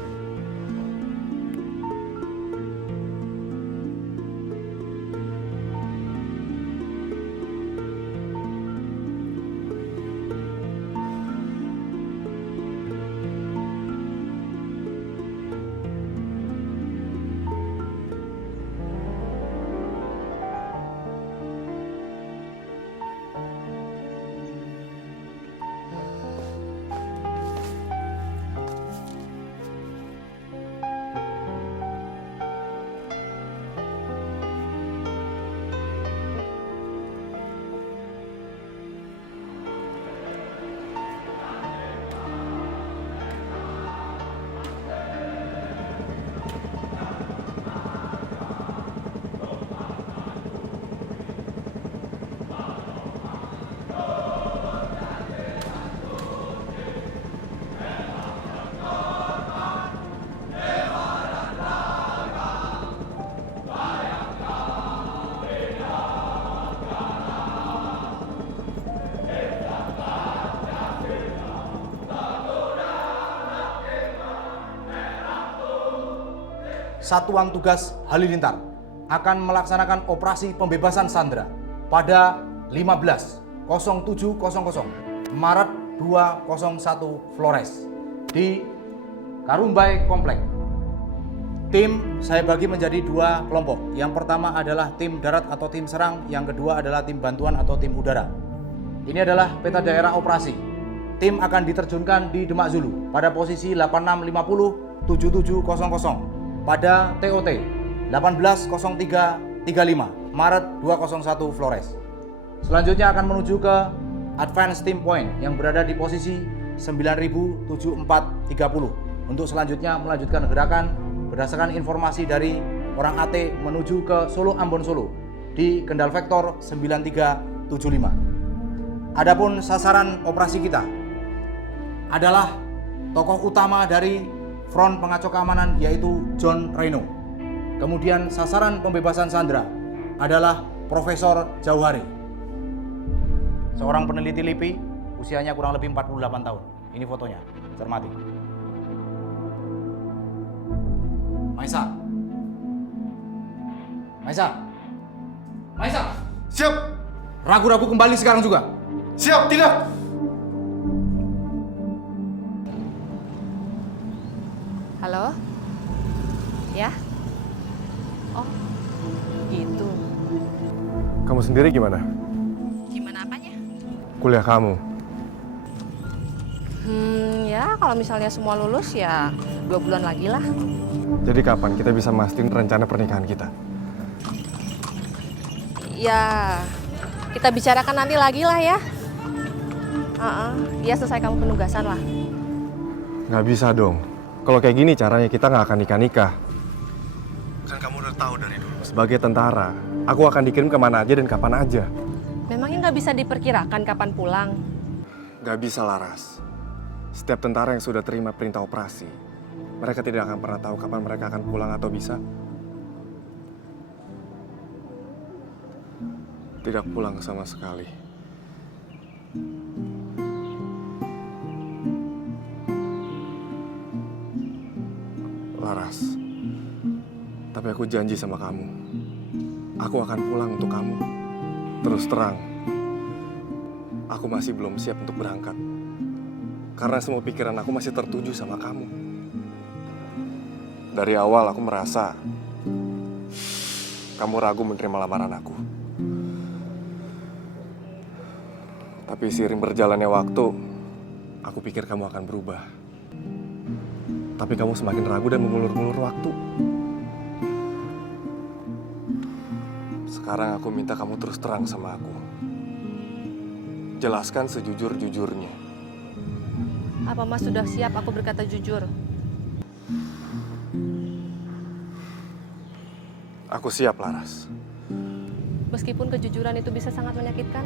Satuan Tugas Halilintar akan melaksanakan operasi pembebasan sandera pada 15.07.00 Maret 201 Flores di Karumbai Komplek. Tim saya bagi menjadi dua kelompok. Yang pertama adalah tim darat atau tim serang, yang kedua adalah tim bantuan atau tim udara. Ini adalah peta daerah operasi. Tim akan diterjunkan di Demak Zulu pada posisi 8650-7700 pada TOT 180335 Maret 201 Flores. Selanjutnya akan menuju ke Advance Team Point yang berada di posisi 907430 untuk selanjutnya melanjutkan gerakan berdasarkan informasi dari orang AT menuju ke Solo Ambon Solo di Kendal Vektor 9375. Adapun sasaran operasi kita adalah tokoh utama dari front pengacau keamanan yaitu John Reno. Kemudian sasaran pembebasan sandera adalah Profesor Jauhari, seorang peneliti LIPI, usianya kurang lebih 48 tahun. Ini fotonya, cermati. Maisa. Maisa. Maisa. Siap. Ragu-ragu kembali sekarang juga. Siap, tidak. Halo? Ya? Oh, gitu. Kamu sendiri gimana? Gimana apanya? Kuliah kamu? Ya kalau misalnya semua lulus ya 2 bulan lagi lah. Jadi kapan kita bisa mastiin rencana pernikahan kita? Ya, kita bicarakan nanti lagi lah ya. Ya selesai kamu penugasan lah. Nggak bisa dong. Kalau kayak gini caranya kita nggak akan nikah-nikah. Kan kamu udah tahu dari dulu. Sebagai tentara, aku akan dikirim kemana aja dan kapan aja. Memangnya nggak bisa diperkirakan kapan pulang? Nggak bisa, Laras. Setiap tentara yang sudah terima perintah operasi, mereka tidak akan pernah tahu kapan mereka akan pulang atau bisa tidak pulang sama sekali. Laras, tapi aku janji sama kamu, aku akan pulang untuk kamu. Terus terang, aku masih belum siap untuk berangkat. Karena semua pikiran aku masih tertuju sama kamu. Dari awal aku merasa kamu ragu menerima lamaran aku. Tapi seiring berjalannya waktu, aku pikir kamu akan berubah. Tapi kamu semakin ragu dan mengulur-ngulur waktu. Sekarang aku minta kamu terus terang sama aku. Jelaskan sejujur-jujurnya. Apa Mas sudah siap aku berkata jujur? Aku siap, Laras. Meskipun kejujuran itu bisa sangat menyakitkan.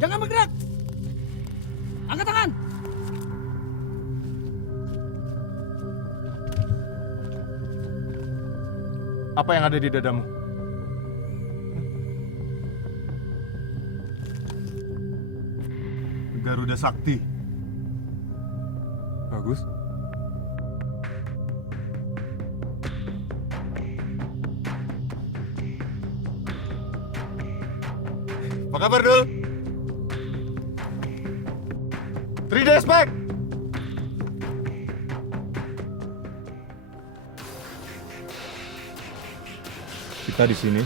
Jangan bergerak. Angkat tangan. Apa yang ada di dadamu? Garuda Sakti. Bagus. Apa kabar, Dul? 3 days back. Kita di sini.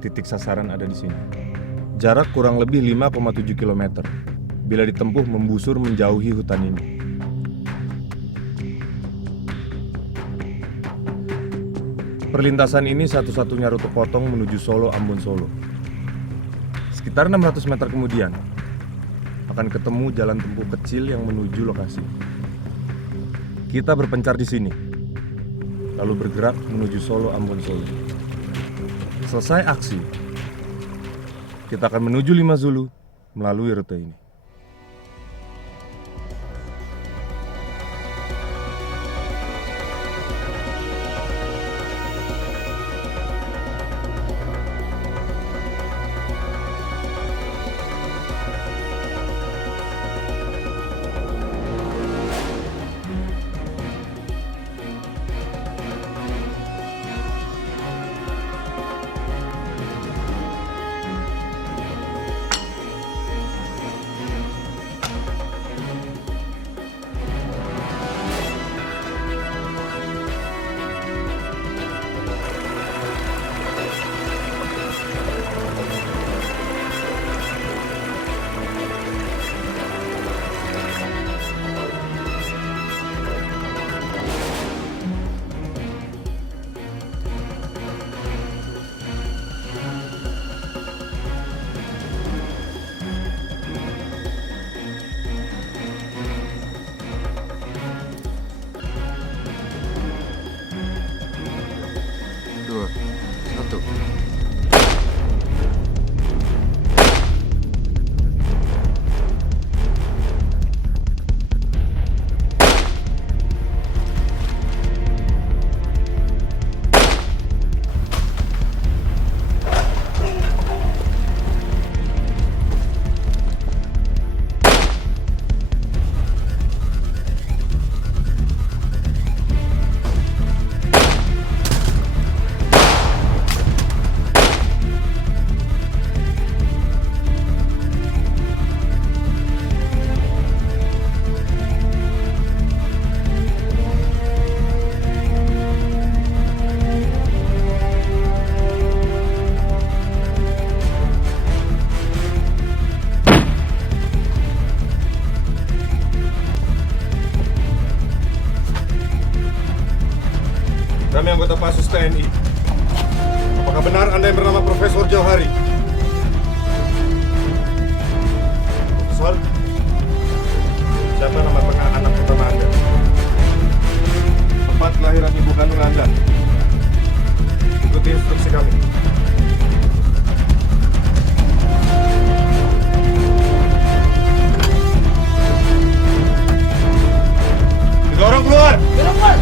Titik sasaran ada di sini. Jarak kurang lebih 5,7 km. Bila ditempuh membusur menjauhi hutan ini. Perlintasan ini satu-satunya rute potong menuju Solo Ambon Solo. Sekitar 600 meter kemudian akan ketemu jalan tempuh kecil yang menuju lokasi. Kita berpencar di sini, lalu bergerak menuju Solo Ambon Solo. Selesai aksi, kita akan menuju Lima Zulu melalui rute ini. Kami anggota Pasus TNI. Apakah benar Anda yang bernama Profesor Jauhari? Profesor, siapa nama tengah anak pertama Anda? Tempat kelahiran ibu kandung Anda? Ikuti instruksi kami. Tiga orang keluar! Keluar!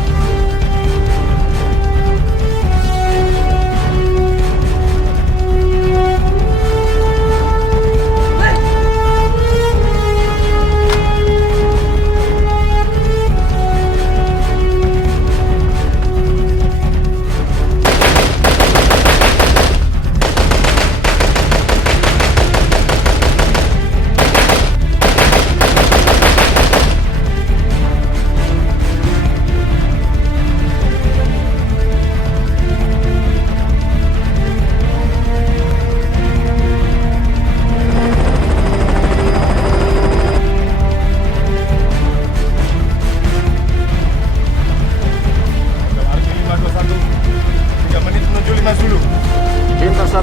Bintang 1,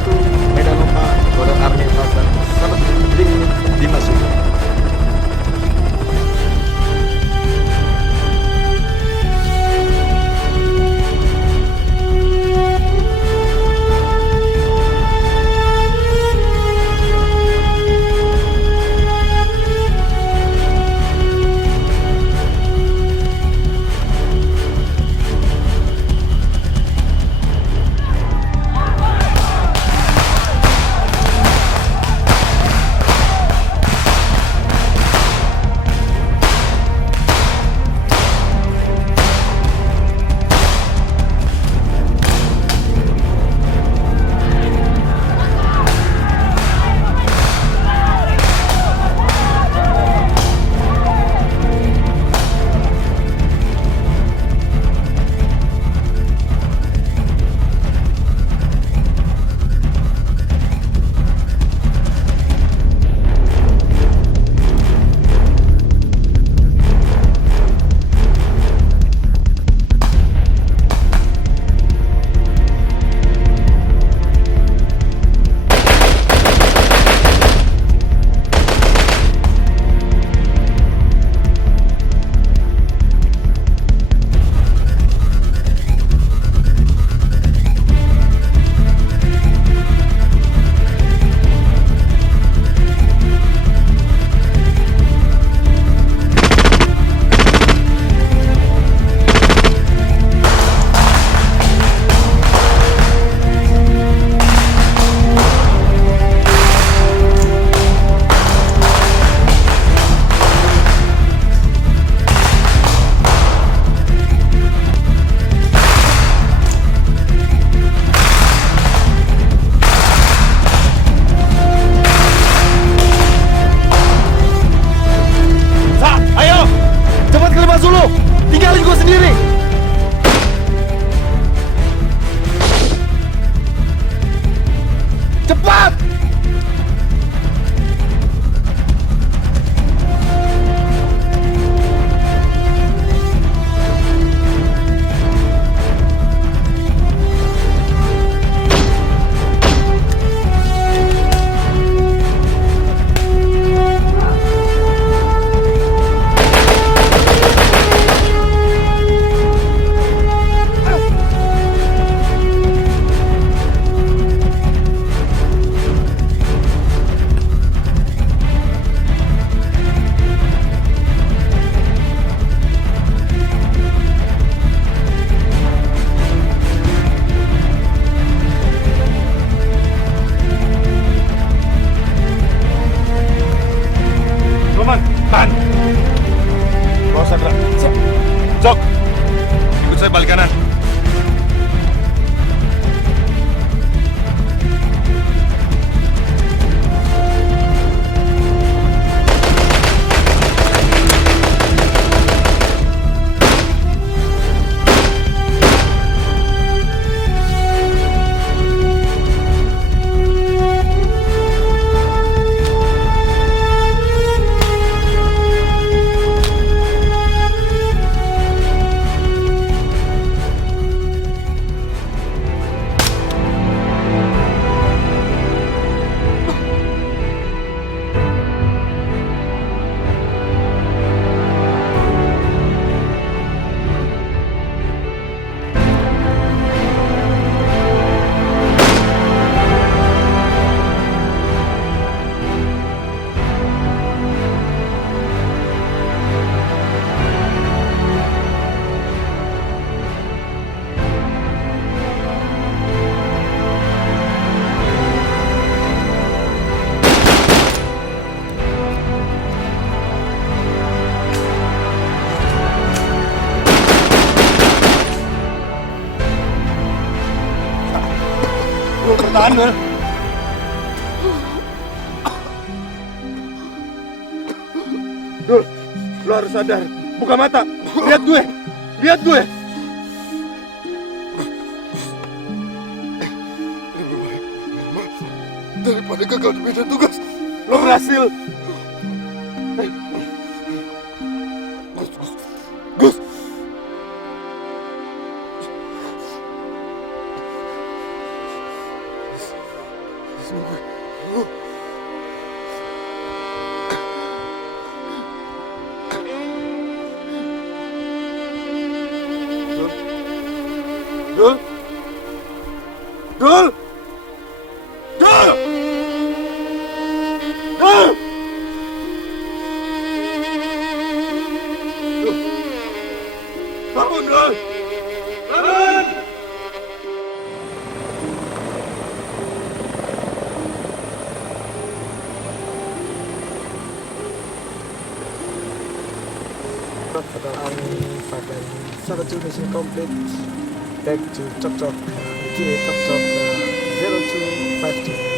Medan 4, Kodam Army Pasar, 1 menit dimasuki. Cepat! Roman, tahan. Bawa Sandra. Jok, ikut saya balik kanan. Lu bertahan, Dul. Dul, lu harus sadar. Buka mata. Lihat gue. Lihat gue. Daripada gagal di medan tugas, Lo berhasil. Gus. Dul. Dul. Dul. Dul. Bangun, Dul. Bangun. Total Army 572 mission complete. Back to Chok Chok, ETA Chok Chok 0252.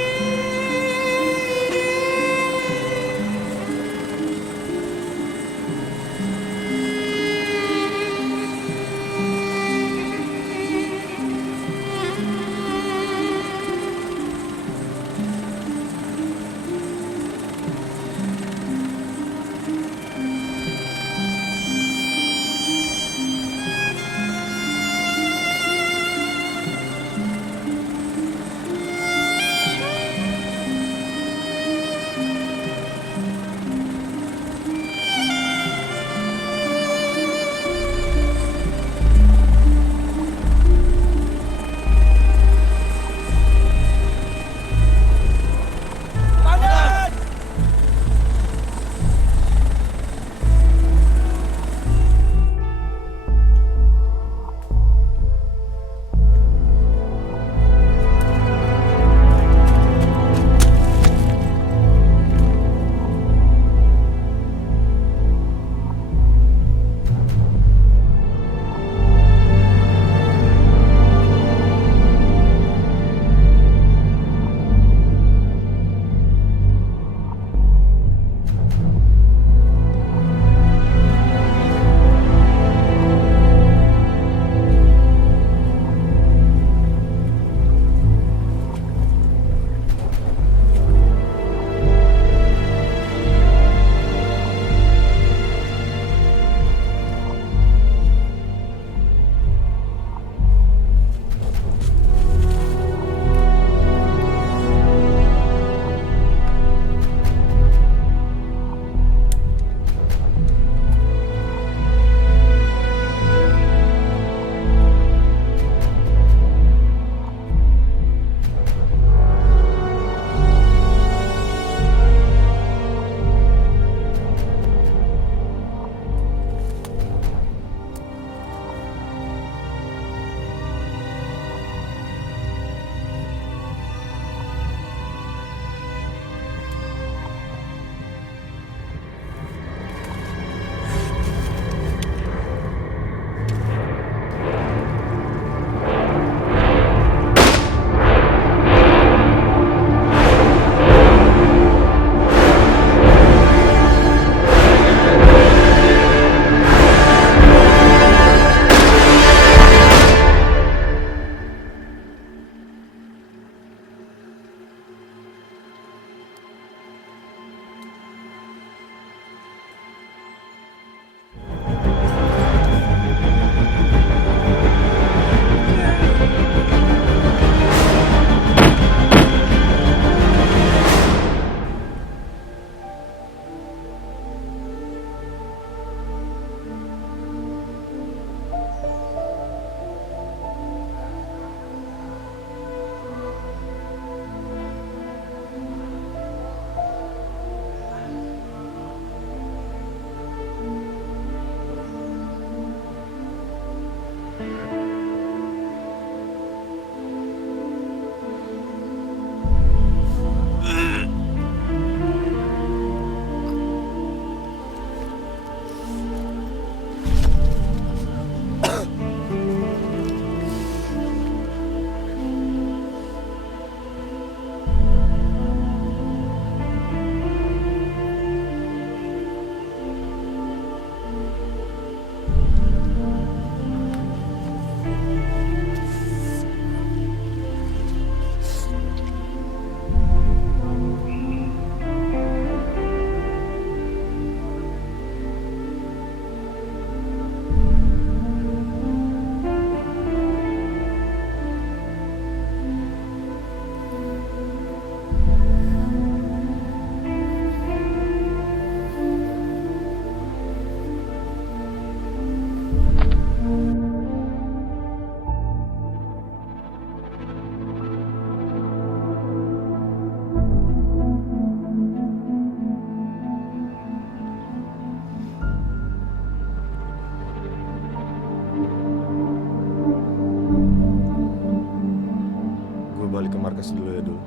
beres dulu ya, Dul.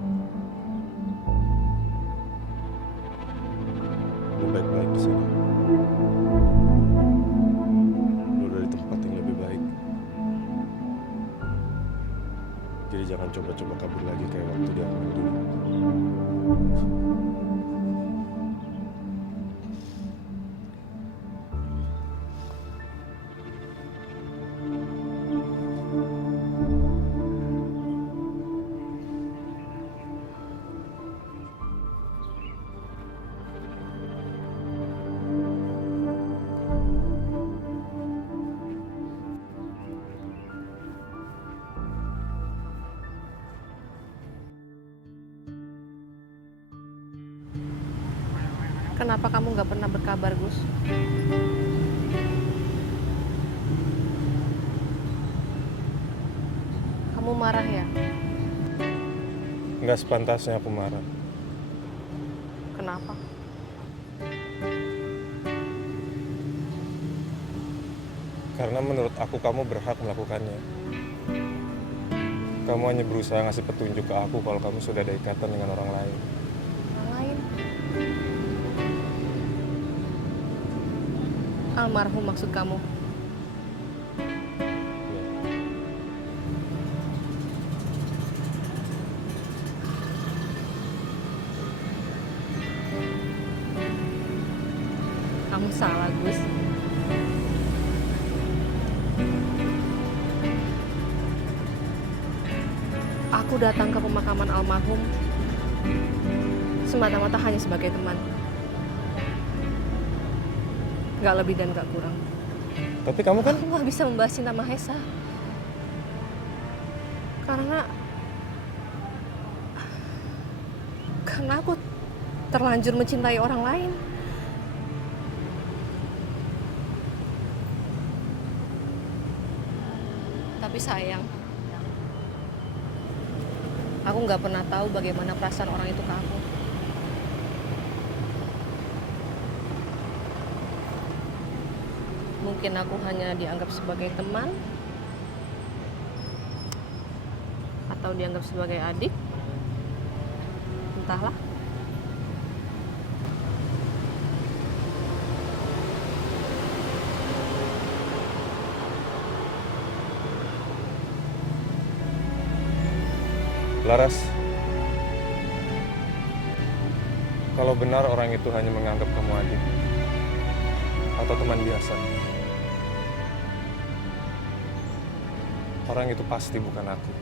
Lu baik-baik di sini. Lu udah di tempat yang lebih baik. Jadi jangan coba-coba kabur lagi kayak waktu di Armin dulu. Kenapa kamu nggak pernah berkabar, Gus? Kamu marah ya? Nggak sepantasnya aku marah. Kenapa? Karena menurut aku kamu berhak melakukannya. Kamu hanya berusaha ngasih petunjuk ke aku kalau kamu sudah ada ikatan dengan orang lain. Orang lain? Almarhum maksud kamu? Kamu salah, Gus. Aku datang ke pemakaman almarhum semata-mata hanya sebagai teman. Gak lebih dan gak kurang. Tapi kamu kan... Aku gak bisa membahas cinta Mahesa. Karena aku terlanjur mencintai orang lain. Tapi sayang, aku gak pernah tahu bagaimana perasaan orang itu ke aku. Mungkin aku hanya dianggap sebagai teman atau dianggap sebagai adik, entahlah. Laras, kalau benar orang itu hanya menganggap kamu adik atau teman biasa, orang itu pasti bukan aku.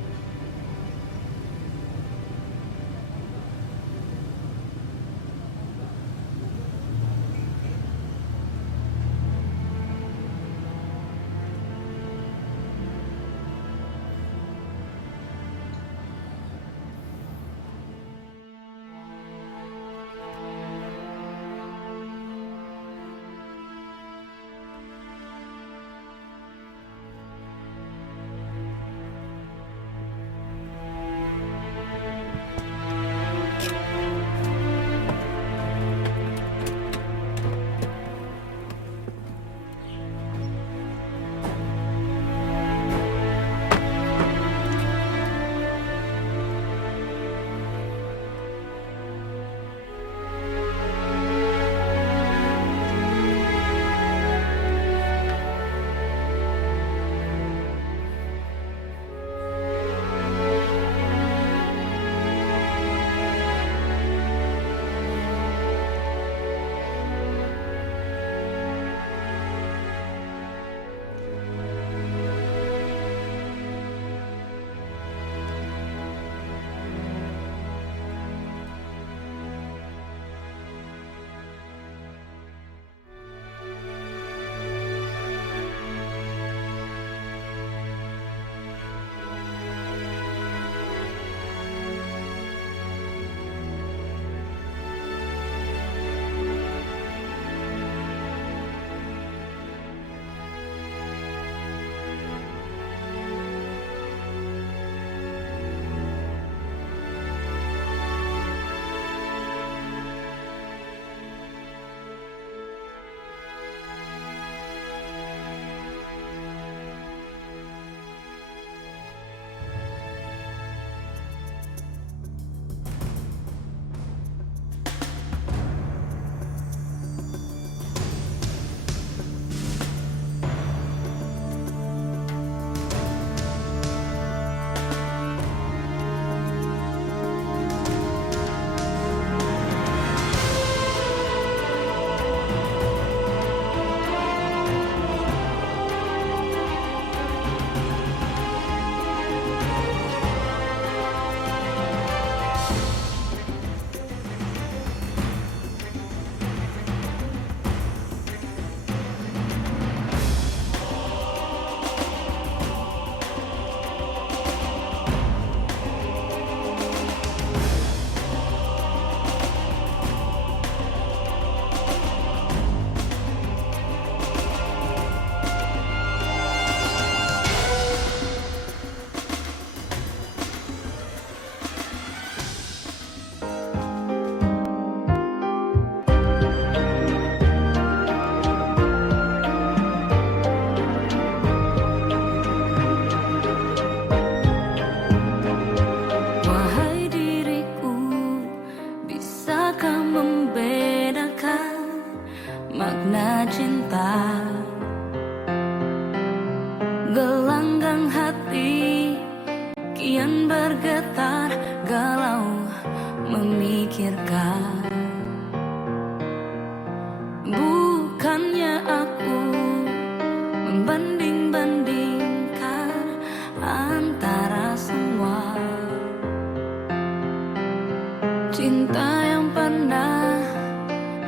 cinta yang pernah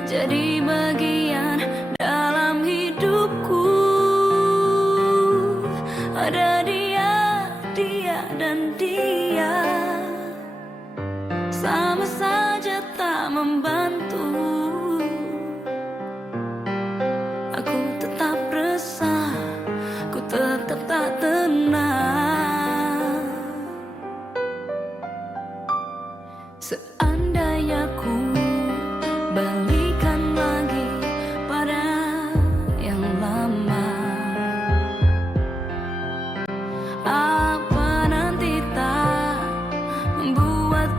jadi bagian dalam hidupku. Ada dia, dia dan dia, sama saja tak membantu. Aku tetap resah, ku tetap tak tenang. Seandainya ku balikan lagi pada yang lama, apa nanti tak membuat